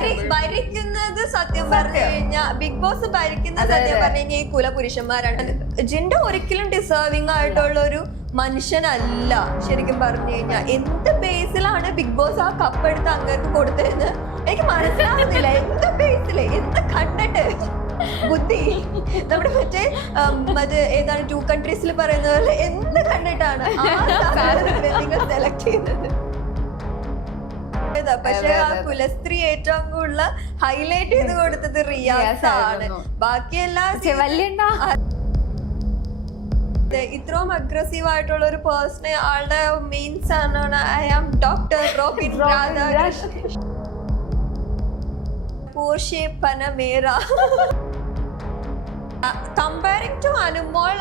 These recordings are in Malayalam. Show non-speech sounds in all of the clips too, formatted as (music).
ഭരി- ഭരിക്കുന്നത്. സത്യം പറഞ്ഞു കഴിഞ്ഞാൽ ബിഗ് ബോസ് ഭരിക്കുന്നത് സത്യം പറഞ്ഞു കഴിഞ്ഞാൽ ഈ കുലപുരുഷന്മാരാണ്. ജിൻഡോ ഒരിക്കലും ഡിസേർവിംഗ് ആയിട്ടുള്ള ഒരു മനുഷ്യനല്ല ശരിക്കും പറഞ്ഞു കഴിഞ്ഞാൽ എന്ത് ബേസിലാണ് ബിഗ് ബോസ് ആ കപ്പ് എടുത്ത് അങ്ങേർക്ക് കൊടുത്തതെന്ന് എനിക്ക് മനസ്സിലാവുന്നില്ല. എന്ത് ബേസിൽ എന്ത് കണ്ടിട്ട് ബുദ്ധി. നമ്മുടെ മറ്റേ അത് ഏതാണ് ടു കൺട്രീസിൽ പറയുന്നത് പോലെ എന്ത് കണ്ടിട്ടാണ് (laughs) നിങ്ങൾ സെലക്ട് ചെയ്തത് ഇതാ, പക്ഷെ ആ കുലസ്ത്രീ ഏറ്റവും കൂടുതൽ ഹൈലൈറ്റ് ചെയ്ത് കൊടുത്തത് റിയാസ് ആണ്. ബാക്കിയെല്ലാം ഇത്രയും അഗ്രസീവ് ആയിട്ടുള്ള ഒരു പേഴ്സണെ ആളുടെ മീൻസ് ആണ്. I am doctor Robin Radhakrishnan Porsche Panamera comparing to Anumol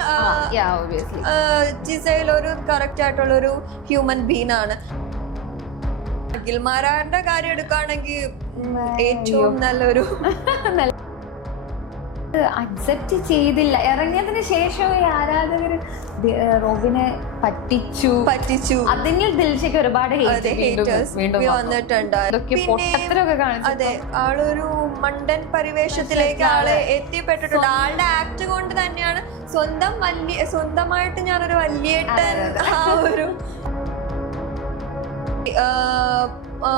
ജിസയിൽ ഒരു കറക്റ്റ് ആയിട്ടുള്ള ഒരു ഹ്യൂമൻ ബീൻ ആണ്. അഖിൽമാരാന്റെ കാര്യം എടുക്കുകയാണെങ്കിൽ ഏറ്റവും നല്ലൊരു അക്സെപ്റ്റ് ചെയ്തില്ല. ഇറങ്ങിയതിന് ശേഷം ഈ ആരാധകർ റോബിനെ പറ്റിച്ചു. പറ്റിച്ചു. അതിന് ദിൽഷയ്ക്ക് ഒരുപാട് അതെ. വന്നിട്ടുണ്ട്. ആളൊരു മണ്ടൻ പരിവേഷത്തിലേക്ക് ആൾ എത്തിപ്പെട്ടിട്ടുണ്ട്. ആളുടെ ആക്ട് കൊണ്ട് തന്നെയാണ് സ്വന്തം വലിയ സ്വന്തമായിട്ട് ഞാനൊരു വലിയേട്ടൻ ആ ഒരു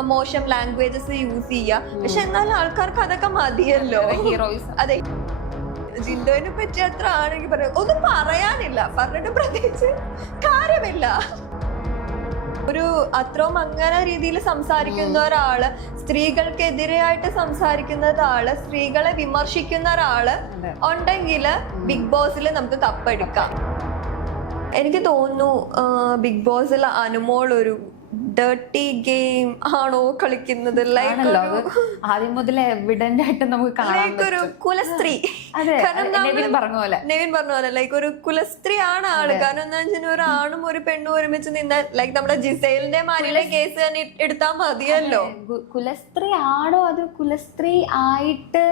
മോശം ലാംഗ്വേജസ് യൂസ് ചെയ്യുക പക്ഷെ എന്നാലും ആൾക്കാർക്ക് അതൊക്കെ മതിയല്ലോ. ഹീറോയിസ് അതെ. ജിൻഡോനെ പറ്റി അത്ര ആണെങ്കിൽ പറയാം? ഒന്നും പറയാനില്ല. പറഞ്ഞിട്ട് പ്രത്യേകിച്ച് കാര്യമില്ല. ഒരു അത്രയും അങ്ങനെ രീതിയിൽ സംസാരിക്കുന്ന ഒരാൾ സ്ത്രീകൾക്കെതിരെയായിട്ട് സംസാരിക്കുന്ന ഒരാൾ സ്ത്രീകളെ വിമർശിക്കുന്ന ഒരാൾ ഉണ്ടെങ്കിൽ ഉണ്ടെങ്കിൽ ബിഗ് ബോസിൽ നമുക്ക് കപ്പെടുക്കാം. എനിക്ക് തോന്നുന്നു ബിഗ് ബോസിൽ അനുമോൾ ഒരു ഡേർട്ടി ഗെയിം ആണോ കളിക്കുന്നത്? ലൈക്ക് ആദ്യം മുതൽ എവിഡന്റ് ആയിട്ട് നമുക്ക് ഒരു കുലസ്ത്രീ. (laughs) നെവിൻ പറഞ്ഞ പോലെ. നെവിൻ പറഞ്ഞ പോലെ ലൈക്ക് ഒരു കുലസ്ത്രീ ആണ് ആൾ. കാരണം എന്താ വെച്ചാൽ ഒരു ആണും ഒരു പെണ്ണും ഒരുമിച്ച് നിന്നാൽ ലൈക്ക് നമ്മുടെ ജിസൈലിന്റെ മാനിലെ കേസ് തന്നെ എടുത്താൽ മതിയല്ലോ. കുലസ്ത്രീ ആണോ അത് കുലസ്ത്രീ ആയിട്ട്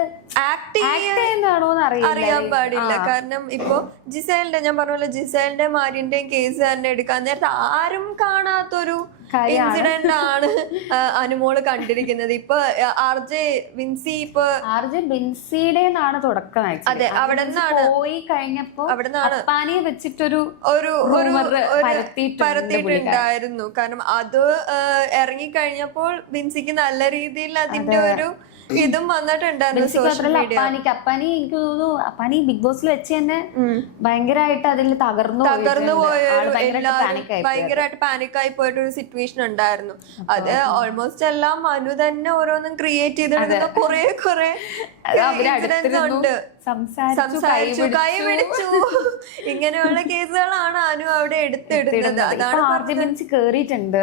ആക്ട് ചെയ്യുന്നതാണോ അറിയാൻ പാടില്ല. കാരണം ഇപ്പൊ ജിസൈലിന്റെ ഞാൻ പറഞ്ഞ പോലെ ജിസൈലിന്റെ മാരിന്റെയും കേസ് തന്നെ എടുക്കാൻ നേരത്തെ ആരും കാണാത്തൊരു. ഇൻസിഡന്റ് ആണ്. അനുമോൾ കണ്ടിരിക്കുന്നത്. ഇപ്പൊ ആർ ജെ വിൻസി ഇപ്പൊ ആർ ജെ ബിൻസിയുടെ നിന്നാണ് തുടക്കം അതെ, അവിടെ നിന്നാണ്. പോയി കഴിഞ്ഞപ്പോ അവിടെ നിന്നാണ് വെച്ചിട്ടൊരു ഒരു ഒരു പരത്തിയിട്ടുണ്ടായിരുന്നു. കാരണം അത് ഇറങ്ങിക്കഴിഞ്ഞപ്പോൾ വിൻസിക്ക് നല്ല രീതിയിൽ അതിന്റെ ഒരു ഇതും വന്നിട്ടുണ്ടായിരുന്നു അപ്പാനിക്ക് അപ്പാനി എനിക്ക് തോന്നുന്നു അപ്പാനി ബിഗ് ബോസിൽ വെച്ച് തന്നെ ഭയങ്കരമായിട്ട് അതിൽ തകർന്നു തകർന്നു പോയ. ഭയങ്കരമായിട്ട് എല്ലാവരും ആയി പോയി. ഭയങ്കരമായിട്ട് പാനിക് ആയി പോയിട്ട് ഒരു സിറ്റുവേഷൻ ഉണ്ടായിരുന്നു അത് ഓൾമോസ്റ്റ് എല്ലാം മനു തന്നെ ഓരോന്നും ക്രിയേറ്റ് ചെയ്തിട്ടുണ്ട് കുറെ കുറെ ഉണ്ട്. സംസാരിച്ചു ഇങ്ങനെയുള്ള കേസുകളാണ് അനു അവിടെ എടുത്തിടുന്നത്. ഇപ്പൊ അതാണ് ആർഗ്യുമെന്റ്സ് കേറിയിട്ടുണ്ട്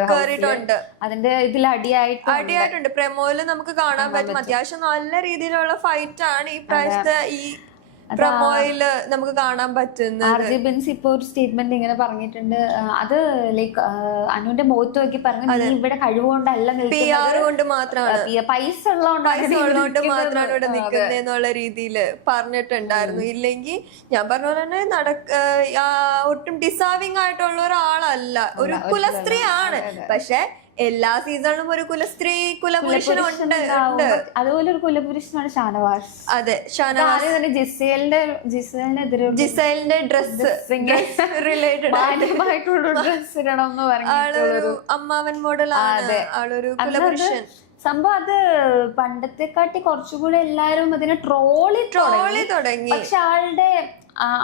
അതിന്റെ ഇതിൽ അടിയായിട്ട് അടിയായിട്ടുണ്ട്. പ്രമോയിൽ നമുക്ക് കാണാൻ പറ്റും. അത്യാവശ്യം നല്ല രീതിയിലുള്ള ഫൈറ്റ് ആണ് ഈ പ്രാവശ്യത്തെ ഈ പ്രമോയിൽ നമുക്ക് കാണാൻ പറ്റുന്നത്. ആർ ജെ ബെൻസ് ഇപ്പൊ ഒരു സ്റ്റേറ്റ്മെന്റ് ഇങ്ങനെ പറഞ്ഞിട്ടുണ്ട്. അത് ലൈക്ക് അനുവിന്റെ മുഖത്ത് നോക്കി പറഞ്ഞു നീ ഇവിടെ കഴിവുകൊണ്ടല്ല കൊണ്ട് മാത്രമാണ്. പൈസ ഉള്ളതുകൊണ്ട് മാത്രമാണ് ഇവിടെ. നിൽക്കുന്നത് എന്നുള്ള രീതിയിൽ പറഞ്ഞിട്ടുണ്ടായിരുന്നു. ഇല്ലെങ്കിൽ ഞാൻ പറഞ്ഞ പോലെ തന്നെ നടക്ക ഒട്ടും ഡിസേർവിംഗ് ആയിട്ടുള്ള ഒരാളല്ല. ഒരു കുലസ്ത്രീയാണ് പക്ഷെ എല്ലാ സീസണിലും ഒരു കുലസ്ത്രീ കുലപുരുഷനുണ്ട് ഉണ്ടാവും. ഉണ്ട്. അതുപോലെ ഒരു കുലപുരുഷനാണ് ഷാനവാസ്. അതെ ഷാനവാസ്. തന്നെ ജിസേലിന്റെ ജിസേലിനെതിരെ ജിസൈലിന്റെ ഡ്രസ് റിലേറ്റഡ് ആയിട്ടുള്ള ഡ്രസ് ഇടണം എന്ന് പറഞ്ഞു ആളൊരു അമ്മാവൻ മോഡലാണ്. ആളൊരു കുലപുരുഷൻ. സംഭവം അത് പണ്ടത്തെക്കാട്ടി കുറച്ചുകൂടി എല്ലാരും അതിനെ ട്രോളി ട്രോളി തുടങ്ങി. പക്ഷെ ആളുടെ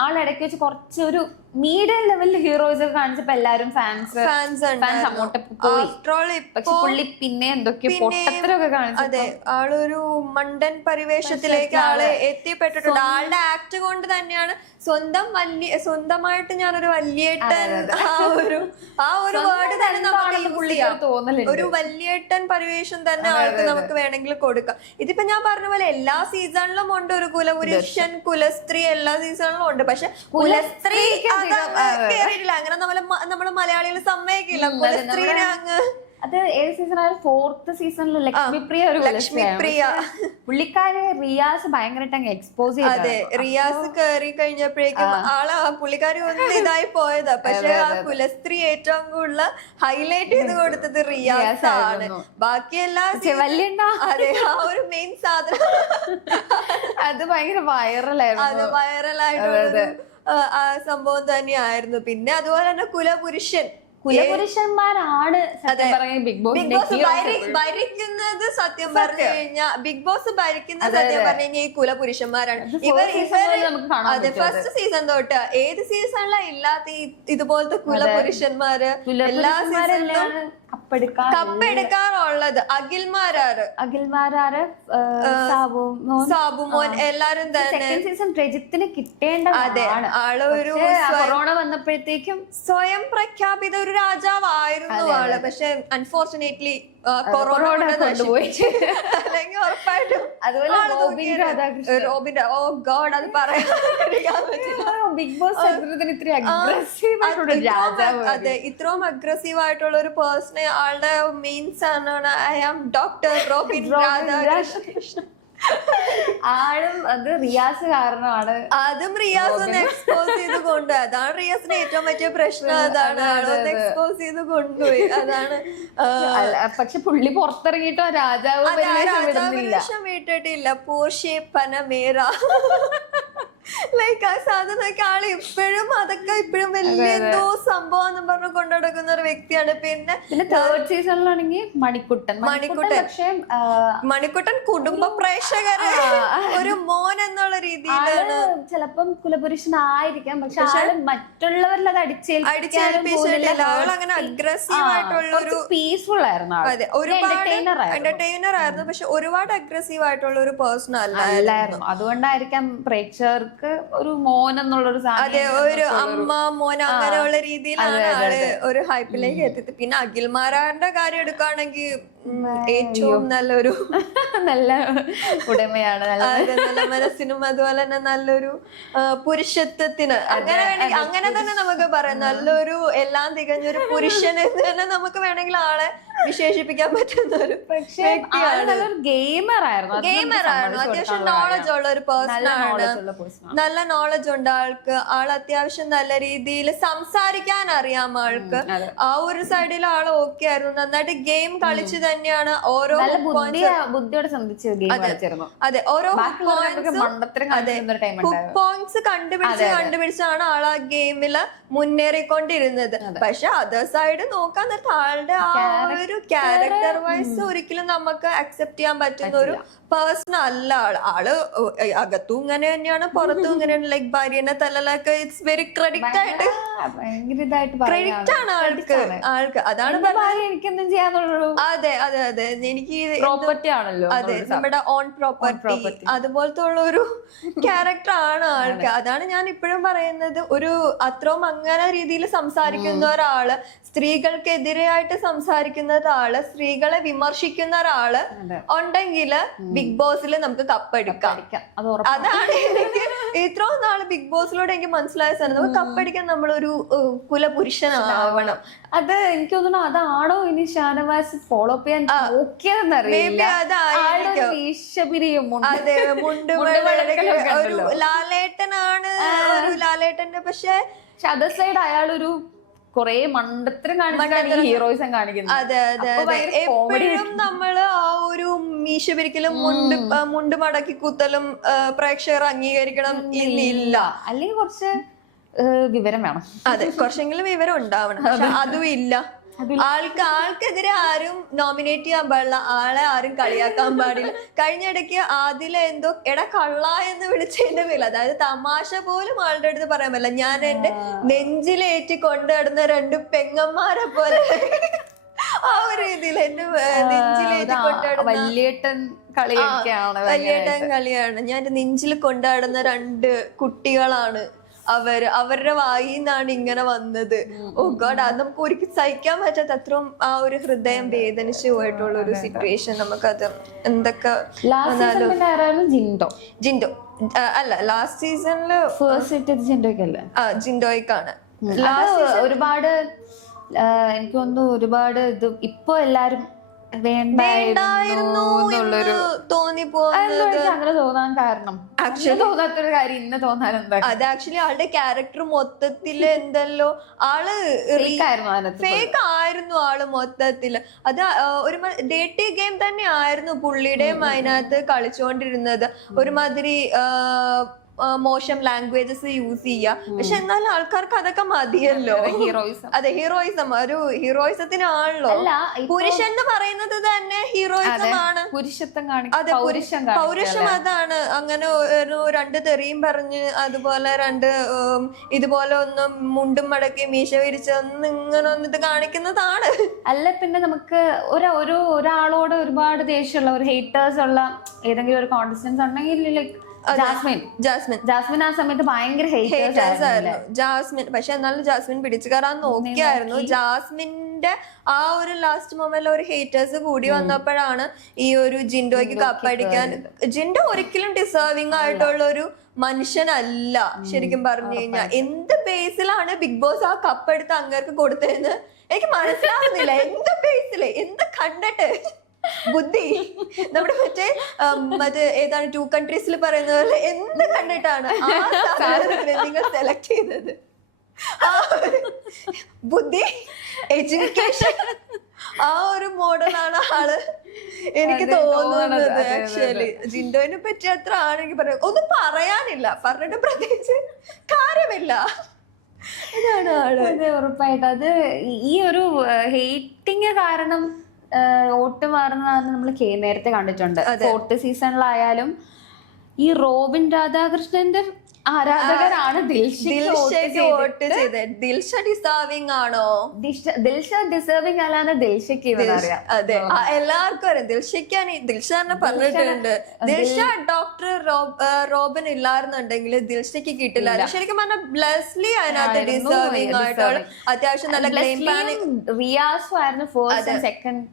ആളിടയ്ക്ക് വെച്ച് കുറച്ച് ഒരു മീഡിയം ലെവൽ ഹീറോസ് ഒക്കെ കാണിച്ചപ്പോ എല്ലാരും ഫാൻസ് ഫാൻസ് ഫാൻസ് അങ്ങോട്ട് പോയി. പക്ഷെ പുള്ളി പിന്നെ എന്തൊക്കെ പൊട്ടത്തരമൊക്കെ കാണിച്ചു അതെ ആളൊരു മണ്ടൻ പരിവേഷത്തിലേക്ക് ആൾ എത്തിപ്പെട്ടിട്ടുണ്ട്. ആളുടെ ആക്ട് കൊണ്ട് തന്നെയാണ് സ്വന്തം വലിയ സ്വന്തമായിട്ട് ഞാനൊരു വലിയേട്ടൻ ആ ഒരു ആ ഒരു വേർഡ് തന്നെ നമുക്ക് ഒരു വലിയേട്ടൻ പരിവേഷം തന്നെ ആൾക്ക് നമുക്ക് വേണമെങ്കിൽ കൊടുക്കാം. ഇതിപ്പോ ഞാൻ പറഞ്ഞ പോലെ എല്ലാ സീസണിലും ഉണ്ട് ഒരു കുലപുരുഷൻ കുലസ്ത്രീ എല്ലാ സീസണിലും ഉണ്ട്. പക്ഷെ കുലസ്ത്രീ കേറിയിട്ടില്ല. അങ്ങനെ നമ്മളെ നമ്മളെ മലയാളികൾ സമ്മതിക്കില്ല. കുലസ്ത്രീനെ അങ്ങ്. അത് ഏത് സീസണാണ് ഫോർത്ത് സീസണിൽ ലക്ഷ്മി പ്രിയ ഒരു ലക്ഷ്മിപ്രിയ. പുള്ളിക്കാരെ റിയാസ് ഭയങ്കരമായിട്ട് അങ്ങ് എക്സ്പോസ് അതെ റിയാസ് കയറി കഴിഞ്ഞപ്പോഴേക്കും ആൾ പുള്ളിക്കാരി ഒന്ന് (laughs) ഇതായി പോയതാ. പക്ഷെ ആ കുലസ്ത്രീ ഏറ്റവും കൂടുതൽ ഹൈലൈറ്റ് ചെയ്ത് കൊടുത്തത് റിയാസ് ആണ് ബാക്കിയെല്ലാം അതെ ആ ഒരു മെയിൻ സാധനം. (laughs) അത് ഭയങ്കര വൈറലായിരുന്നു അത് വൈറലായിരുന്നു വൈറലായിട്ടുള്ള സംഭവം തന്നെയായിരുന്നു. പിന്നെ അതുപോലെ തന്നെ കുലപുരുഷൻ. കുലപുരുഷന്മാരാണ് സത്യം പറഞ്ഞ ബിഗ് ബോസ് ഭരിക്കുന്നത് സത്യം പറഞ്ഞു കഴിഞ്ഞാൽ ബിഗ് ബോസ് ഭരിക്കുന്നത് സത്യം പറഞ്ഞു കഴിഞ്ഞാൽ ഈ കുലപുരുഷന്മാരാണ്. ഇവർ ഇവർ അതെ ഫസ്റ്റ് സീസൺ തൊട്ട് ഏത് സീസണിലാ ഇല്ലാത്ത ഇതുപോലത്തെ കുലപുരുഷന്മാര് എല്ലാ സീസണിലും കപ്പെടുക്കാറുള്ളത്? അഖിൽമാരാറ് അഖിൽമാരാറ് സാബു മോൻ സാബുമോൻ എല്ലാരും തന്നെ. സീസൺ രജിത്തിന് അതെ കിട്ടേണ്ടതാണ് ആൾ ഒരു കൊറോണ വന്നപ്പോഴത്തേക്കും സ്വയം പ്രഖ്യാപിത ഒരു രാജാവായിരുന്നു ആൾ. പക്ഷെ അൺഫോർച്ചുനേറ്റ്ലി കൊറോണ കൊണ്ടുപോയി. അല്ലെങ്കിൽ ഉറപ്പായിട്ടും അതുപോലെ. റോബിന്റെ ഓ ഗോഡ് അത് പറയാൻ ബിഗ് ബോസ് അത് ഇത്രയും അഗ്രസീവ് ആയിട്ടുള്ള ഒരു പേഴ്സണെ ആളുടെ മീൻസ് ആണ് I am doctor Robin Radhakrishnan. ആളും അത് റിയാസ് കാരണമാണ്. അതും റിയാസ് ഒന്ന് എക്സ്പോസ് ചെയ്ത് കൊണ്ടുപോയി. അതാണ് റിയാസിന് ഏറ്റവും വലിയ പ്രശ്നം. അതാണ് ആളൊന്ന് എക്സ്പോസ് ചെയ്ത് കൊണ്ടുപോയി. അതാണ് പക്ഷെ പുള്ളി പുറത്തിറങ്ങിയിട്ടോ രാജാവ് രാജാവ് വിട്ടിട്ടില്ല. പോഷെ പനമേറ. ലൈക്ക് ആ സാധനമൊക്കെ ആൾ ഇപ്പോഴും അതൊക്കെ ഇപ്പോഴും വലിയ എന്തോ സംഭവം എന്ന് പറഞ്ഞു കൊണ്ടുനടക്കുന്ന ഒരു വ്യക്തിയാണ്. പിന്നെ പിന്നെ തേർഡ് സീസണിലാണെങ്കിൽ മണിക്കുട്ടൻ. മണിക്കുട്ടൻ. പക്ഷേ മണിക്കുട്ടൻ കുടുംബ പ്രേക്ഷകരെ ഒരു മോൻ എന്നുള്ള രീതിയിലാണ്. ചിലപ്പം കുലപുരുഷനായിരിക്കാം. പക്ഷെ ആൾ മറ്റുള്ളവരിൽ അത് ആൾ അങ്ങനെ അഗ്രസീവ് ആയിട്ടുള്ള ഒരു പീസ്ഫുൾ ആയിരുന്നു അതെ ഒരുപാട് എന്റർടൈനർ ആയിരുന്നു പക്ഷെ ഒരുപാട് അഗ്രസീവ് ആയിട്ടുള്ള ഒരു പേഴ്സൺ അല്ല അല്ലായിരുന്നു അതുകൊണ്ടായിരിക്കാം പ്രേക്ഷകർക്ക് ഒരു മോൻ എന്നുള്ളൊരു അതെ സാധനം ഒരു അമ്മ മോൻ അങ്ങനെയുള്ള രീതിയിലാണ് ഒരു ഹൈപ്പിലേക്ക് എത്തിയത്. പിന്നെ അഖിൽമാരാന്റെ കാര്യം എടുക്കുകയാണെങ്കിൽ ഏറ്റവും നല്ലൊരു (laughs) നല്ല ഉടമയാണ് നല്ല മനസ്സിനും അതുപോലെ തന്നെ നല്ലൊരു പുരുഷത്വത്തിന്. അങ്ങനെ വേണമെങ്കിൽ അങ്ങനെ തന്നെ നമുക്ക് പറയാം. നല്ലൊരു എല്ലാം തികഞ്ഞൊരു പുരുഷൻ എന്ന് തന്നെ നമുക്ക് വേണമെങ്കിൽ ആളെ വിശേഷിപ്പിക്കാൻ പറ്റുന്ന ഒരു പക്ഷേ ഗെയിമർ ആയിരുന്നു. ഗെയിമർ ആയിരുന്നു അത്യാവശ്യം നോളജ് ഉള്ള ഒരു പേഴ്സൺ നല്ല ആണ്. നല്ല നോളജ് ഉണ്ട് ആൾക്ക്. ആൾ അത്യാവശ്യം നല്ല രീതിയിൽ സംസാരിക്കാൻ അറിയാം ആൾക്ക്. ആ ഒരു സൈഡിൽ ആൾ ഓക്കെ ആയിരുന്നു. നന്നായിട്ട് ഗെയിം കളിച്ച് തന്നെയാണ് ഓരോ ബുദ്ധിയോടെ അതെ. ഓരോ പോയിന്റ്സ് കണ്ടുപിടിച്ച് കണ്ടുപിടിച്ചാണ് ആൾ ആ ഗെയിമിൽ മുന്നേറിക്കൊണ്ടിരുന്നത്. പക്ഷെ അതർ സൈഡ് നോക്കാൻ നേരത്തെ ആളുടെ ആ ഒരു ക്യാരക്ടർ വൈസ് ഒരിക്കലും നമുക്ക് അക്സെപ്റ്റ് ചെയ്യാൻ പറ്റുന്ന ഒരു പേഴ്സൺ അല്ല ആൾ. ആൾ അകത്തും ഇങ്ങനെ തന്നെയാണ് പുറത്തും (laughs) ഇങ്ങനെയാണ് ലൈക് ഭാര്യനെ തലലൊക്കെ ഇറ്റ്സ് വെരി ക്രെഡിറ്റ് ആയിട്ട്. ക്രെഡിറ്റ് ആണ് ആൾക്ക്. ആൾക്ക്. അതാണ്. ചെയ്യാൻ അതെ അതെ അതെ. എനിക്ക് പ്രോപ്പർട്ടി ആണല്ലോ അതെ നമ്മുടെ ഓൺ പ്രോപ്പർട്ടി അതുപോലത്തെ ഉള്ള ഒരു ക്യാരക്ടർ ആണ് ആൾക്ക്. അതാണ് ഞാൻ ഇപ്പോഴും പറയുന്നത്. ഒരു അത്രയും അങ്ങനെ രീതിയിൽ സംസാരിക്കുന്ന ഒരാൾ സ്ത്രീകൾക്കെതിരെയായിട്ട് സംസാരിക്കുന്ന ഒരാൾ സ്ത്രീകളെ വിമർശിക്കുന്ന ഒരാൾ. ഉണ്ടെങ്കിൽ ബിഗ് ബോസിൽ നമുക്ക് കപ്പടിക്കാം. അതാണ് എനിക്ക് ഇത്രയും നാൾ ബിഗ് ബോസിലൂടെ എനിക്ക് മനസ്സിലായ സാധനം. നമുക്ക് കപ്പടിക്കാൻ നമ്മളൊരു കുലപുരുഷനാവണം അത് എനിക്ക് തോന്നുന്നു അതാണോ ഇനി ഷാനവാസ് ഫോളോ അപ്പ് ചെയ്യാൻ മുണ്ടുമടക്കലൊക്കെ ഒരു ലാലേട്ടനാണ് ഒരു ലാലേട്ടന്റെ പക്ഷെ പക്ഷെ അതർ സൈഡ് അയാളൊരു കൊറേ മണ്ടത്തരം കാണിച്ചിട്ടാണ് ഈ ഹീറോയിസം കാണിക്കുന്നത്. അതെ അതെ എപ്പോഴും നമ്മൾ ആ ഒരു മീശ പിരിക്കലും മുണ്ട് മുണ്ട് മടക്കി കുത്തലും പ്രേക്ഷകർ അംഗീകരിക്കണം എന്നില്ല. അല്ലെങ്കിൽ കുറച്ച് വിവരം വേണം. അതെ കുറച്ചെങ്കിലും വിവരം ഉണ്ടാവണം. അതും ഇല്ല. ആൾക്ക് ആൾക്കെതിരെ ആരും നോമിനേറ്റ് ചെയ്യാൻ പാടില്ല. ആളെ ആരും കളിയാക്കാൻ പാടില്ല. കഴിഞ്ഞ ഇടയ്ക്ക് ആദില എന്തോ എട കള്ള എന്ന് വിളിച്ചതിന്റെ പേരിൽ അതായത് തമാശ പോലും ആളുടെ അടുത്ത് പറയാൻ പറ്റില്ല. ഞാൻ എന്റെ നെഞ്ചിലേറ്റി കൊണ്ടുനടന്ന രണ്ട് പെങ്ങന്മാരെ പോലെ ആ ഒരു രീതിയിൽ എന്റെ നെഞ്ചിലേറ്റി കൊണ്ടുനടന്ന വല്യേട്ടൻ കളിയൊക്കെയാണ് വല്യേട്ടൻ കളിയാണ്. ഞാൻ എന്റെ നെഞ്ചിൽ കൊണ്ടാടുന്ന രണ്ട് കുട്ടികളാണ് അവർ അവരുടെ വായിൽ നിന്നാണ് ഇങ്ങനെ വന്നത്. ഓ ഗോഡ് അത് നമുക്ക് ഒരിക്കലും സഹിക്കാൻ പറ്റാത്ത അത്രയും ആ ഒരു ഹൃദയം വേദനിച്ചു പോയിട്ടുള്ള ഒരു സിറ്റുവേഷൻ നമുക്കത് എന്തൊക്കെ ജിൻഡോ. ജിൻഡോ. അല്ല ലാസ്റ്റ് സീസണിൽ ഫേസ്റ്റ് ഇട്ടത് ജിൻഡോയ്ക്ക് ആ ജിൻഡോയ്ക്കാണ്. ലാസ്റ്റ് ഒരുപാട് എനിക്ക് തോന്നുന്നു ഒരുപാട് ഇത് ഇപ്പൊ എല്ലാരും വേണ്ടായിരുന്നു എന്നുള്ളൊരു തോന്നി പോകുന്നത് അങ്ങനെ തോന്നാൻ കാരണം. ആക്ച്വലി തോന്നാത്തൊരു കാര്യം ഇന്ന് തോന്നാൻ എന്താ? അത് ആക്ച്വലി ആളുടെ ക്യാരക്ടർ മൊത്തത്തിൽ എന്തല്ലോ? ആൾ ഫേക്ക് ആയിരുന്നു ആൾ മൊത്തത്തിൽ അത് ഒരു ഡേറ്റി ഗെയിം തന്നെ ആയിരുന്നു പുള്ളിയുടെയും അതിനകത്ത് കളിച്ചുകൊണ്ടിരുന്നത് ഒരുമാതിരി മോശം ലാംഗ്വേജസ് യൂസ് ചെയ്യുക പക്ഷെ എന്നാലും ആൾക്കാർക്ക് അതൊക്കെ മതിയല്ലോ. ഹീറോയിസം അതെ ഹീറോയിസം ഒരു ഹീറോയിസത്തിനാണല്ലോ പുരുഷൻ എന്ന് പറയുന്നത് തന്നെ ഹീറോയിസം ആണ്. പുരുഷത്വം അതെ പുരുഷൻ പുരു- പൗരുഷം അതാണ്. അങ്ങനെ ഒരു രണ്ട് തെറിയും പറഞ്ഞ് അതുപോലെ രണ്ട് ഇതുപോലെ ഒന്ന് മുണ്ടും മടക്കി മീശ വിരിച്ച് ഒന്ന് ഇങ്ങനെ ഒന്നിത് കാണിക്കുന്നതാണ്. അല്ല പിന്നെ നമുക്ക് ഒരു ഒരു ഒരാളോട് ഒരുപാട് ദേഷ്യമുള്ള ഒരു ഹേറ്റേഴ്സ് ഉള്ള ഏതെങ്കിലും ഒരു കോൺസിസ്റ്റൻസ് ഉണ്ടെങ്കിൽ ലൈക്ക് ജാസ്മിൻ. ജാസ്മിൻ. ജാസ്മിൻ ആ സമയത്ത് ഭയങ്കര ഹേറ്റേഴ്സ് ആയിരുന്നു ജാസ്മിൻ. പക്ഷെ എന്നാലും ജാസ്മിൻ പിടിച്ചു കയറാൻ നോക്കിയായിരുന്നു. ജാസ്മിന്റെ ആ ഒരു ലാസ്റ്റ് മൊമെന്റിൽ ഒരു ഹേറ്റേഴ്സ് കൂടി വന്നപ്പോഴാണ് ഈ ഒരു ജിൻഡോയ്ക്ക് കപ്പടിക്കാൻ ജിൻഡോ ഒരിക്കലും ഡിസേർവിംഗ് ആയിട്ടുള്ള ഒരു മനുഷ്യനല്ല ശരിക്കും പറഞ്ഞു കഴിഞ്ഞാൽ. എന്ത് ബേസിലാണ് ബിഗ് ബോസ് ആ കപ്പെടുത്ത് അങ്ങേർക്ക് കൊടുത്തതെന്ന് എനിക്ക് മനസ്സിലാവുന്നില്ല. എന്ത് ബേസിൽ എന്ത് കണ്ടിട്ട്? ബുദ്ധി. നമ്മുടെ മറ്റേ മറ്റേ ഏതാണ് ടു കൺട്രീസിൽ പറയുന്ന പോലെ എന്ത് കണ്ടിട്ടാണ് നിങ്ങൾ സെലക്ട് ചെയ്തത്? ബുദ്ധി എഡ്യൂക്കേഷൻ ആ ഒരു മോഡലാണ് ആൾ. എനിക്ക്. തോന്നുന്നത് ആക്ച്വലി ജിൻഡോനെ പറ്റി അത്ര ആണെങ്കിൽ പറയാം. ഒന്നും പറയാനില്ല. പറഞ്ഞിട്ട് പ്രത്യേകിച്ച് കാര്യമില്ല. ഇതാണ് ആൾ. ഉറപ്പായിട്ട്. അത് ഈ ഒരു ഹേറ്റിങ് കാരണം വോട്ട് മാറുന്നതാണ് നമ്മൾ നേരത്തെ കണ്ടിട്ടുണ്ട്. ഫോർത്ത് സീസണിലായാലും ഈ റോബിൻ രാധാകൃഷ്ണന്റെ ആരാധകരാണ് വോട്ട് ചെയ്തത്? ദിൽഷ ഡിസേർവിംഗ് ആണോ? ദിൽഷ ഡിസേർവിംഗ് അല്ലാതെ ദിൽഷയ്ക്ക് അതെ. എല്ലാവർക്കും അറിയാം. ദിൽഷയ്ക്കാണ് ദിൽഷ തന്നെ പറഞ്ഞിട്ടുണ്ട്. ദിൽഷ ഡോക്ടർ റോബിൻ ഇല്ലായിരുന്നുണ്ടെങ്കിൽ ദിൽഷയ്ക്ക് കിട്ടില്ല. ശരിക്കും പറഞ്ഞാൽ ബ്ലസ്ലി അതിനകത്ത് ഡിസേർവിംഗ് ആയിട്ടുള്ള അത്യാവശ്യം നല്ല റിയാസും ആയിരുന്നു ഫസ്റ്റ് സെക്കൻഡ്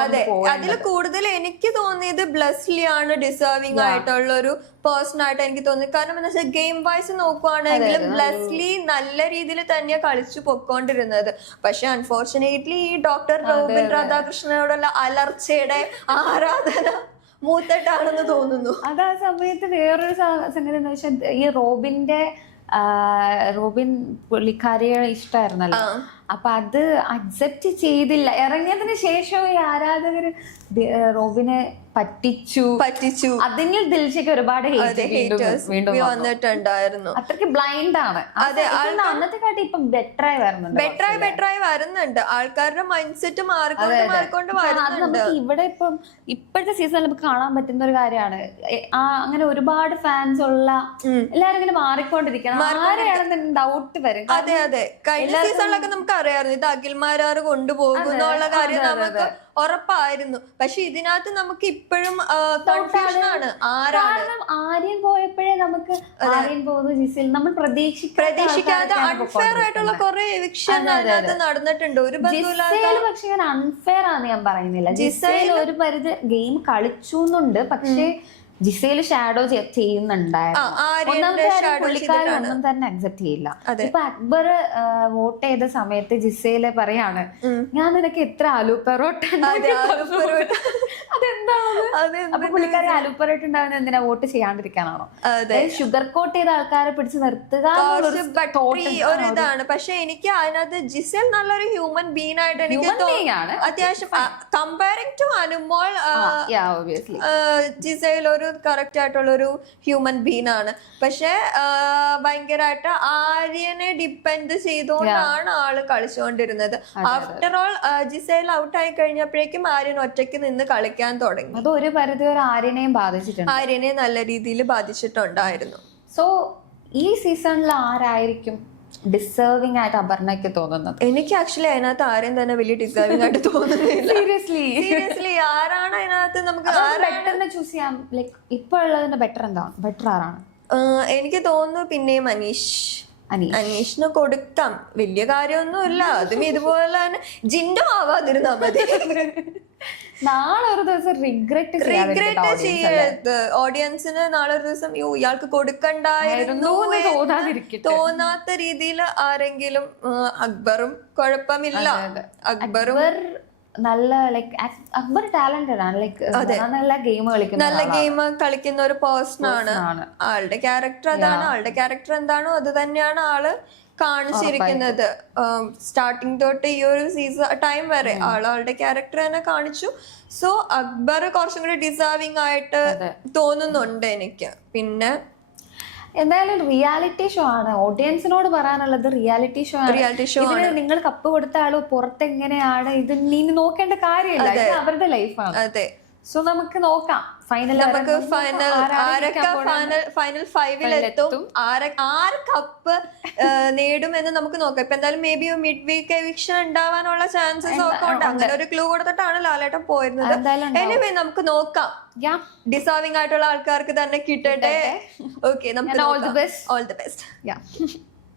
അതെ അതിൽ കൂടുതൽ എനിക്ക് തോന്നിയത് ബ്ലസ്ലി ആണ് ഡിസേർവിംഗ് ആയിട്ടുള്ള ഒരു പേഴ്സൺ ആയിട്ട് എനിക്ക് തോന്നി കാരണം എന്താ വെച്ചാൽ ഗെയിം വൈസ് നോക്കുവാണെങ്കിൽ ബ്ലസ്ലി നല്ല രീതിയിൽ തന്നെയാണ് കളിച്ചു പൊക്കോണ്ടിരുന്നത്. പക്ഷെ അൺഫോർച്ചുനേറ്റ്ലി ഈ ഡോക്ടർ റോബിൻ രാധാകൃഷ്ണനോടുള്ള അലർച്ചയുടെ ആരാധന മൂത്തട്ടാണെന്ന് തോന്നുന്നു. അത് ആ സമയത്ത് വേറൊരു സംഗതി എന്താ വെച്ചാൽ ഈ റോബിന്റെ റോബിൻ പുള്ളിക്കാരിയെ ഇഷ്ടമായിരുന്നല്ലോ അപ്പൊ അത് അക്സെപ്റ്റ് ചെയ്തില്ല. ഇറങ്ങിയതിന് ശേഷം ഈ ആരാധകർ റോബിനെ പറ്റിച്ചു. പറ്റിച്ചു. അതിന് ദിൽഷയ്ക്ക് ഒരുപാട്. വന്നിട്ടുണ്ടായിരുന്നു. അത്രയ്ക്ക് ബ്ലൈൻഡ് ആണ്. അതെ, അന്നത്തെ കാട്ടി ഇപ്പൊ ബെറ്റർ ആയി വരുന്നുണ്ട് ബെറ്ററായി ബെറ്ററായി വരുന്നുണ്ട്. ആൾക്കാരുടെ മൈൻഡ് സെറ്റ് മാറിക്കൊണ്ട് വരുന്നുണ്ട്. ഇവിടെ ഇപ്പം ഇപ്പോഴത്തെ സീസണിൽ നമുക്ക് കാണാൻ പറ്റുന്ന ഒരു കാര്യമാണ്. ആ അങ്ങനെ ഒരുപാട് ഫാൻസ് ഉള്ള എല്ലാരും ഇങ്ങനെ മാറിക്കൊണ്ടിരിക്കണം. ആരെയാണെന്ന് ഡൗട്ട് വരും. അതെ അതെ. കഴിഞ്ഞ സീസണിലൊക്കെ നമുക്ക് അറിയാമായിരുന്നു ഇത് അഖിൽമാരാറ് കൊണ്ടുപോകും എന്നുള്ള കാര്യം നമുക്ക് ഉറപ്പായിരുന്നു. പക്ഷെ ഇതിനകത്ത് നമുക്ക് ഇപ്പോഴും കൺഫ്യൂഷൻ ആണ്. ആരാണ്? ആര്യൻ പോയപ്പോഴേ നമുക്ക് ആര്യൻ പോകുന്നു ജിസിൽ. നമ്മൾ പ്രതീക്ഷിക്കാതെ അൺഫെയർ ആയിട്ടുള്ള കുറെ എവിക്ഷൻ അതിനകത്ത് നടന്നിട്ടുണ്ട്. ഒരു പക്ഷെ ഞാൻ അൺഫെയർ ആണ് ഞാൻ പറയുന്നില്ല. ജിസയിൽ ഒരു പരിധി ഗെയിം കളിച്ചു എന്നുണ്ട്. പക്ഷേ ജിസേൽ ഷാഡോ ചെയ്യുന്നുണ്ടായിരുന്നു. ഒന്നും തന്നെ അക്സെപ്റ്റ് ചെയ്യില്ല. ഇപ്പൊ അക്ബർ വോട്ട് ചെയ്ത സമയത്ത് ജിസയിൽ പറയാണ് ഞാൻ നിനക്ക് എത്ര ആലു പെറോട്ട. അതെന്താണ്? പുള്ളിക്കാരി ആലു പെറോട്ട ഉണ്ടാവുന്ന എന്തിനാ വോട്ട് ചെയ്യാണ്ടിരിക്കാനാണോ? ഷുഗർ കോട്ട് ചെയ്ത ആൾക്കാരെ പിടിച്ച് നിർത്തുക ഒരു ഇതാണ്. പക്ഷെ എനിക്ക് അതിനകത്ത് ജിസൽ നല്ലൊരു ഹ്യൂമൻ ബീൻ ആയിട്ട് എനിക്ക് അത്യാവശ്യം കമ്പയറിംഗ് ടു അനുമോൾ. ജിസയിൽ ഒരു കറക്റ്റ് ആയിട്ടുള്ള ഒരു ഹ്യൂമൻ ബീൻ ആണ്. പക്ഷെ ഭയങ്കരമായിട്ട് ആര്യനെ ഡിപ്പെൻഡ് ചെയ്തുകൊണ്ടാണ് ആൾ കളിച്ചുകൊണ്ടിരുന്നത് ആഫ്റ്റർ ഓൾ ജിസൈൽ ഔട്ട് ആയി കഴിഞ്ഞപ്പോഴേക്കും ആര്യൻ ഒറ്റയ്ക്ക് നിന്ന് കളിക്കാൻ തുടങ്ങി. അത് ഒരു പരിധി വരെ ആര്യനെയും ബാധിച്ചിട്ടുണ്ട്. ആര്യനെ നല്ല രീതിയിൽ ബാധിച്ചിട്ടുണ്ടായിരുന്നു. സോ ഈ സീസണിൽ ആരായിരിക്കും ഡിസേർവിംഗ് ആയിട്ട് അപർണയ്ക്ക് തോന്നുന്നത്. എനിക്ക് ആക്ച്വലി അതിനകത്ത് ആരെയും തന്നെ വലിയ ഡിസേർവിംഗ് ആയിട്ട് തോന്നുന്നത് സീരിയസ്ലി സീരിയസ്ലി ആരാണ് അതിനകത്ത് നമുക്ക് ചൂസ് ചെയ്യാം. ലൈക് ഇപ്പൊ ഉള്ളതിന്റെ ബെറ്റർ എന്താണ് ബെറ്റർ ആരാണ്? എനിക്ക് തോന്നുന്നു പിന്നെ മനീഷ് അനീഷ്. അനീഷിന് കൊടുക്കാം. വലിയ കാര്യമൊന്നുമില്ല. അതും ഇതുപോലെ തന്നെ ജിൻഡോ ആവാതിരുന്നാ മതി. (laughs) നാളെ ഒരു ദിവസം റിഗ്രറ്റ് റിഗ്രറ്റ് ചെയ്യരുത് ഓഡിയൻസിന് നാളെ ഒരു ദിവസം യോ ഇയാൾക്ക് കൊടുക്കണ്ടായിരുന്നു തോന്നാത്ത രീതിയിൽ ആരെങ്കിലും അക്ബറും കുഴപ്പമില്ല. അക്ബറും നല്ല ലൈക്ക് അക്ബർ ടാലന്റഡ് ആണ്. ലൈക്ക് നല്ല ഗെയിം കളിക്കുന്ന നല്ല ഗെയിം കളിക്കുന്ന ഒരു പേഴ്സൺ ആണ്. ആളുടെ ക്യാരക്ടർ അതാണ് ആളുടെ ക്യാരക്ടർ എന്താണോ അത് തന്നെയാണ് ആൾ കാണിച്ചിരിക്കുന്നത് സ്റ്റാർട്ടിങ് തൊട്ട് ഈ ഒരു സീസൺ ടൈം വരെ ആൾ ആളുടെ ക്യാരക്ടർ തന്നെ കാണിച്ചു. സോ അക്ബർ കുറച്ചും കൂടി ഡിസേർവിംഗ് ആയിട്ട് തോന്നുന്നുണ്ട് എനിക്ക്. പിന്നെ എന്തായാലും റിയാലിറ്റി ഷോ ആണ്. ഓഡിയൻസിനോട് പറയാനുള്ളത് റിയാലിറ്റി ഷോ ആണ്. റിയാലിറ്റി ഷോ ആണ്. നിങ്ങൾ കപ്പ് കൊടുത്ത ആൾ പുറത്തെങ്ങനെയാണ്? ഇത് നീ നോക്കേണ്ട കാര്യമില്ല. അവരുടെ ലൈഫാണ് അതെ. സോ നമുക്ക് നോക്കാം. ഫൈനൽ നമുക്ക് ഫൈനൽ ആരൊക്കെ ഫൈനൽ ഫൈനൽ ഫൈവിൽ എത്തും? ആര ആര് കപ്പ് നേടുമെന്ന് നമുക്ക് നോക്കാം. ഇപ്പൊ എന്തായാലും maybe mid week eviction ഉണ്ടാവാനുള്ള ചാൻസസ് ഒക്കെ ഉണ്ട്. അങ്ങനെ ഒരു ക്ലൂ കൊടുത്തിട്ടാണ് ലാലേട്ടൻ പോയിരുന്നത്. എനിവേ നമുക്ക് നോക്കാം. ഡിസേർവിംഗ് ആയിട്ടുള്ള ആൾക്കാർക്ക് തന്നെ കിട്ടട്ടെ. ഓക്കെ നമുക്ക് all the best all the best